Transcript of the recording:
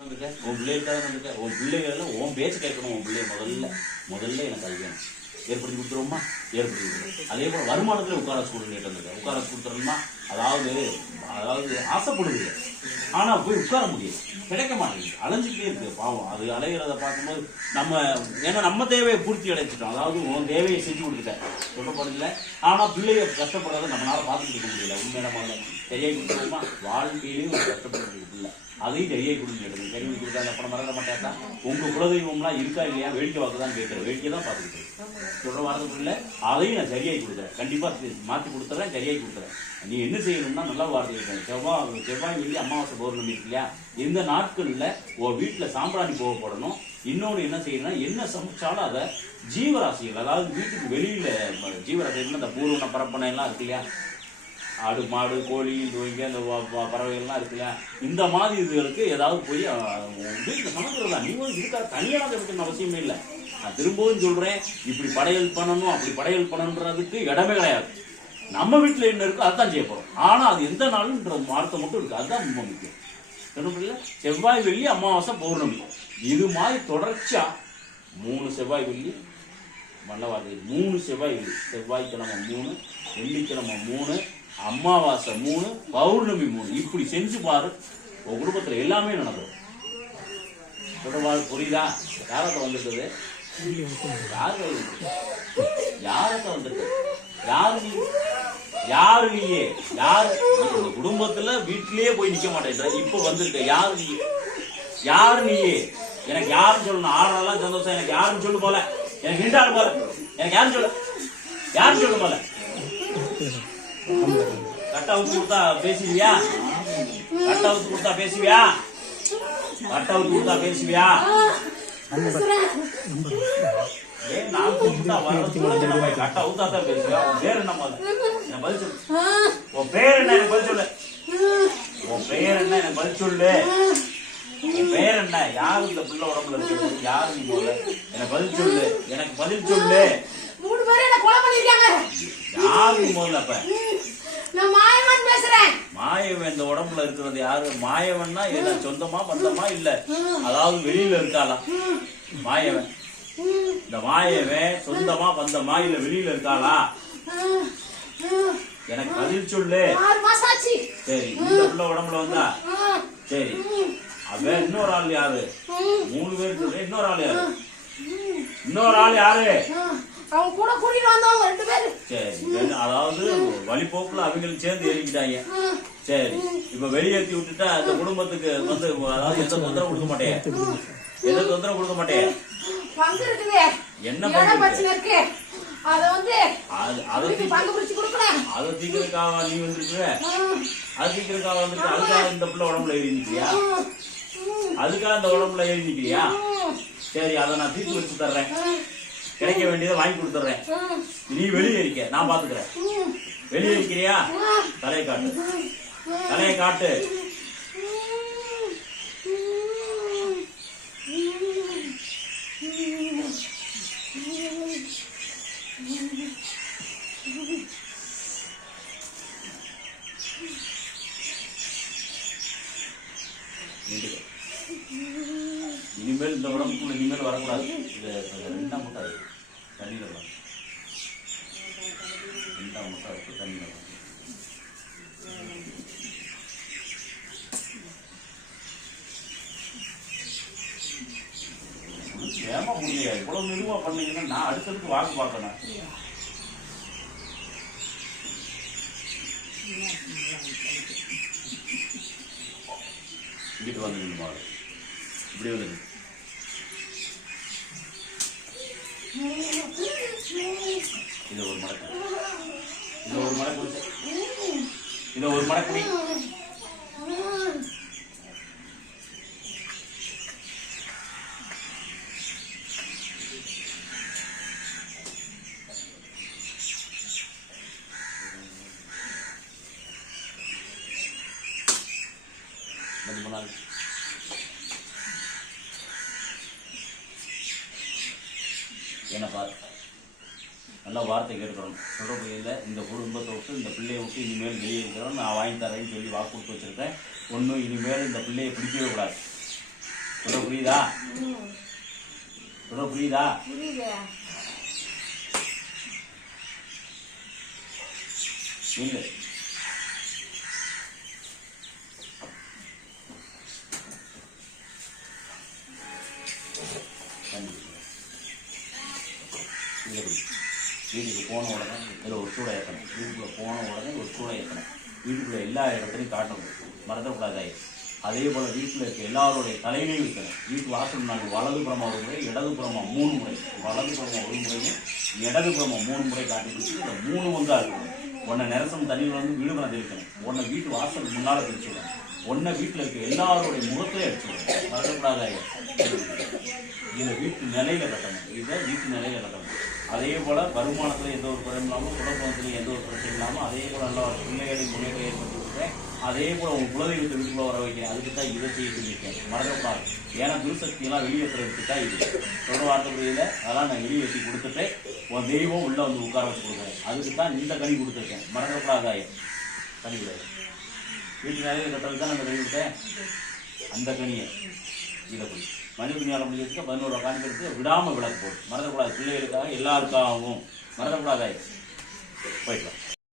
உன் பிள்ளைகளுக்காக வந்துட்டேன். உன் பிள்ளைகள் உன் பேச்சு கேட்கணும். உன் பிள்ளைய முதல்ல எனக்கு அது வேணும். ஏற்படுத்தி கொடுத்துருவோமா? ஏற்படுத்தி கொடுத்துருவோம். அதே போல வருமானத்துல உட்கார ஸ்கூல் கேட்டு வந்துருக்கேன். உட்கார கொடுத்துருமா? அதாவது ஆசைப்படுது, ஆனா போய் உட்கார முடியல, கிடைக்க மாட்டேங்குது, அலைஞ்சிட்டே இருக்கு. பாவம் அது அலைகிறத பார்க்கும்போது ஏன்னா நம்ம தேவையை பூர்த்தி அடைச்சிட்டோம். அதாவது உன் தேவையை செஞ்சு கொடுத்துட்டேன் சொல்லப்படுதில்ல. ஆனா பிள்ளைய கஷ்டப்படுறத நம்மளால பார்த்துட்டு இருக்க முடியல. உண்மை நம்ம சரியாக கொடுத்துருவோமா? வாழ்க்கையிலேயும் ஒரு கஷ்டப்படுறது இல்லை, அதையும் சரியாக கொடுத்து கருவி கொடுத்தா அப்புறம் மறக்க மாட்டேன். உங்க குலதெய்வம்லாம் இருக்கா இல்லையா? வேடிக்கை வாக்கு தான் கேட்குறேன். வேடிக்கை தான் பார்த்துக்கிட்டு சொல்ற வாரத்துக்கு இல்லை, அதையும் நான் சரியாகி கொடுக்குறேன். கண்டிப்பா மாற்றி கொடுத்துறேன், சரியாகி கொடுத்துறேன். நீ என்ன செய்யணும்னா நல்ல வார்த்தை இருக்கேன். செவ்வாய் வெள்ளி அமாவாசை பௌர்ணமி இருக்கு இல்லையா? இந்த நாட்கள்ல உன் வீட்டுல சாம்பிராணி போக போடணும். இன்னொன்று என்ன செய்யணும்னா, என்ன சமைச்சாலும் அதை ஜீவராசிகள், அதாவது வீட்டுக்கு வெளியில ஜீவராசிகள், இந்த பூர்வன பரப்பனை எல்லாம் இருக்கு இல்லையா? ஆடு மாடு கோழி இங்கே இந்த பறவைகள்லாம் இருக்கு இல்லையா? இந்த மாதிரி இதுகளுக்கு ஏதாவது போய் வீட்டில் சமைக்கிறது தான். நீங்களும் இதுக்காக தனியாக சமைக்கணும் அவசியமே இல்லை. நான் திரும்பவும் சொல்றேன், இப்படி படையல் பண்ணணும் அப்படி படையல் பண்ணணுன்றதுக்கு இடமே கிடையாது. நம்ம வீட்டில் என்ன இருக்கோ அதுதான் செய்ய போறோம். ஆனா அது எந்த நாளுன்ற வார்த்தை மட்டும் இருக்கு, அதுதான் ரொம்ப முக்கியம். என்ன செவ்வாய் வெள்ளி அமாவாசை பௌர்ணமி இது மாதிரி தொடர்ச்சியா 3 செவ்வாய் வெள்ளி மல்லவாதி 3 செவ்வாய் வெள்ளி, செவ்வாய்க்கிழமை 3, வெள்ளிக்கிழமை 3, அமாவாசை 3, பௌர்ணமி 3, இப்படி செஞ்சு பாரு. உன் குடும்பத்துல எல்லாமே நடக்கும். புரியுதா? யாரத்த வந்துருக்குது? யாரத்த வந்துருக்கு? யாரு நீயே? யாரு குடும்பத்துல வீட்டிலேயே போய் நிக்க மாட்டேன். இப்ப வந்திருக்க யாரு நீயே? எனக்கு யாருன்னு சொல்லணும். ஆடுறதெல்லாம் சந்தோஷம். எனக்கு யாருன்னு சொல்லு போல, எனக்கு நின்றாடு போல, எனக்கு யாருன்னு சொல்லு போல. கட்ட அவுத்து கொடுத்தா பேசுவியா? கட்ட அவுத்து கொடுத்தா பேசுவியா? கட்ட அவுத்து கொடுத்தா பேசுவியா? ஏன் நான் கூப்பிட்டா வர்றது கட்ட அவுத்தா தான் பேசுவியா? உன் பேர் என்ன போல? எனக்கு பதில் சொல்லு. உன் பேர் என்ன? எனக்கு பதில் சொல்லு. உன் பேர் என்ன? எனக்கு பதில் சொல்லு. உன் பேர் என்ன? யாரு இந்த பிள்ளை உடம்புல இருக்கு? யாரு நீ போல? எனக்கு பதில் சொல்லு. எனக்கு பதில் சொல்லு. 3 பேர் என்ன கொலை பண்ணிருக்காங்க. யாரு நீ முதல்ல? அப்ப நான் மாயவன் பேசுறேன். மாயவன் இந்த உடம்புல இருக்கிறது யாரு? மாயவன்னா என்ன, சொந்தமா பந்தமா இல்ல, அதாவது வெளியில இருக்காளா மாயவன்? இந்த மாயவன் சொந்தமா பந்தமா இல்ல வெளியில இருக்காளா? எனக்கு பதில் சொல்லு. 6 மாசம் ஆச்சு. சரி, இந்த பிள்ளை உடம்புல வந்தா சரி, அவன் இன்னொரு ஆள் யாரு? 3 பேர் சொல்லு. இன்னொரு ஆள் யாரு? இன்னொரு ஆள் யாரு? அவங்க கூட கூட்டிட்டு வந்தவங்க 2 பேர். சரி, அதாவது வழிபோக்குல அவங்களுக்கு சேர்ந்து ஏறிக்கிட்டாங்க. சரி, இப்ப வெளியேற்றி விட்டுட்டா அந்த குடும்பத்துக்கு வந்து அதாவது எந்த தொந்தரவு கொடுக்க மாட்டேன், எந்த தொந்தரவு கொடுக்க மாட்டேன். பங்கு இருக்குது, என்ன பிரச்சனை இருக்கு, அத வந்து பங்கு பிரிச்சு கொடுக்கணும். அதை தீக்கிறதுக்காக நீ வந்துருக்குற, அது தீக்கிறதுக்காக வந்துட்டு அதுக்காக இந்த பிள்ளை உடம்புல ஏறி நிக்கிறியா? அதுக்காக இந்த உடம்புல ஏறி நிக்கிறியா? சரி, அதை நான் தீர்த்து வச்சு தர்றேன், கிடைக்க வேண்டியதை வாங்கி கொடுத்துறேன். நீ வெளியே இருக்க, நான் பாத்துக்கிறேன். வெளியே இருக்கிறியா? தலையை காட்டு, தலையை காட்டு. இனிமேல் இந்த உடம்புக்குள்ள இனிமேல் வரக்கூடாது. இது 2 முட்டை தண்ணியில் விடலாம். 2 முட்டை வச்சு தண்ணியில் விடலாம். ஏமா முடியாது? இவ்வளவு மெதுவா பண்ணீங்கன்னா நான் அடுத்ததுக்கு வாக்கு பார்க்கணும். இங்கிட்டு வந்து மாடு இப்படி வந்து இதை ஒரு மடக்கு, இதை ஒரு மடக்கு, இதை ஒரு மடக்கு. என்ன பாரு, நல்லா வார்த்தை கேட்கணும். சொல்ற புரியல, இந்த குடும்பத்தை விட்டு இந்த பிள்ளையை விட்டு இனிமேல் வெளியே இருக்கிறோம், நான் வாங்கி தரேன்னு சொல்லி வாக்கு கொடுத்து வச்சிருக்கேன். ஒன்றும் இனிமேல் இந்த பிள்ளையை பிடிக்கவே கூடாது. சொல்ல புரியுதா? சொல்ல புரியுதா? புரியுது. இல்லை வீட்டுக்கு போன உடனே இதில் ஒரு சூடை ஏற்றணும். வீட்டுக்குள்ளே போன உடனே ஒரு சூடை ஏற்றணும். வீட்டுக்குள்ளே எல்லா இடத்துலையும் காட்டணும், மறந்துடக்கூடாது. அதே போல் வீட்டில் இருக்க எல்லாருடைய தலையிலையும் வைக்கணும். வீட்டு வாசல் நாங்கள் வலதுபுறமா ஒரு முறை, இடதுபுறமா 3 முறை, வலதுபுறமா 1 முறையும் இடதுபுறமா 3 முறை காட்டி பிடிச்சி இந்த 3 வங்கா இருக்கணும். ஒன்றை நிரசம் தண்ணியில் வந்து விழுவனை தெளிக்கணும், ஒன்றை வீட்டு வாசல் முன்னால் தெளிச்சுடணும், ஒன்றை வீட்டில் இருக்க எல்லாருடைய முகத்திலே அடிச்சுடணும். மறந்துடக்கூடாது. இதை வீட்டு நிலையில கட்டணும். இதை வீட்டு நிலையில கட்டணும். அதே போல வருமானத்தில் எந்த ஒரு குறையும் இல்லாமல், குடும்பத்திலையும் எந்த ஒரு பிரச்சனையும் இல்லாமல், அதே போல நல்ல ஒரு பிள்ளைகளை முன்னேற்றம் ஏற்படுத்தி கொடுக்குறேன். அதே போல உங்க குலதெய்வத்தை வீட்டுக்குள்ள வர வைக்கிறேன். அதுக்கு தான் இதை செய்ய சொல்லியிருக்கேன். மறக்கக்கூடாது. ஏன்னா துருசக்தியெல்லாம் வெளியேற்றுறதுக்கு தான் இது சொல்ற வார்த்தை புரியல. அதெல்லாம் நான் வெளியேற்றி கொடுத்துட்டு உன் தெய்வம் உள்ள வந்து உட்கார வச்சு கொடுக்குறேன். அதுக்கு தான் இந்த கனி கொடுத்துருக்கேன். மறக்கக்கூடாது. கனி கிடையாது. வீட்டு நிலையில கட்டுறதுக்கு தான் நான் கனி கொடுத்தேன். அந்த கனியை இதை போய் மனித துணியால் முடிஞ்சதுக்கு 11 காணி எடுத்து விடாமல் விளக்கு போடும். மறக்கக்கூடாது. பிள்ளைகளுக்காக எல்லாருக்காகவும் மறக்கக்கூடாது. போயிடலாம்.